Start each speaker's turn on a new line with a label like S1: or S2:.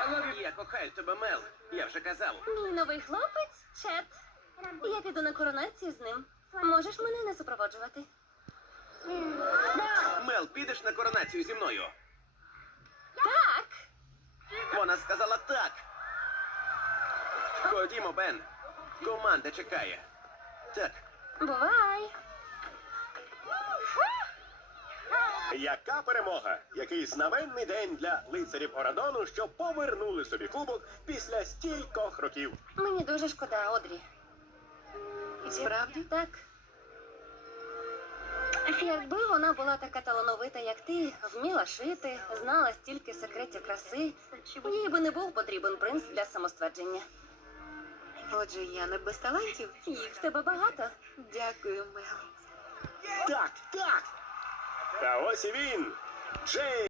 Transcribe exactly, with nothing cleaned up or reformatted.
S1: Я кохаю тебе, Мел. Я вже казав.
S2: Мій новий хлопець Чет. Я піду на коронацію з ним. Можеш мене не супроводжувати?
S1: Мел, підеш на коронацію зі мною?
S2: Так.
S1: Вона сказала так. Ходімо, Бен. Команда чекає. Так.
S2: Бувай.
S3: Яка перемога! Який знаменний день для лицарів Орадону, що повернули собі кубок після стількох років.
S2: Мені дуже шкода, Одрі.
S4: Справді?
S2: Так. Якби вона була така талановита, як ти, вміла шити, знала стільки секретів краси, їй би не був потрібен принц для самоствердження.
S4: Отже, я не без талантів.
S2: Їх в тебе багато.
S4: Дякую, Мел.
S3: Так, так! Та ось і він! Джей!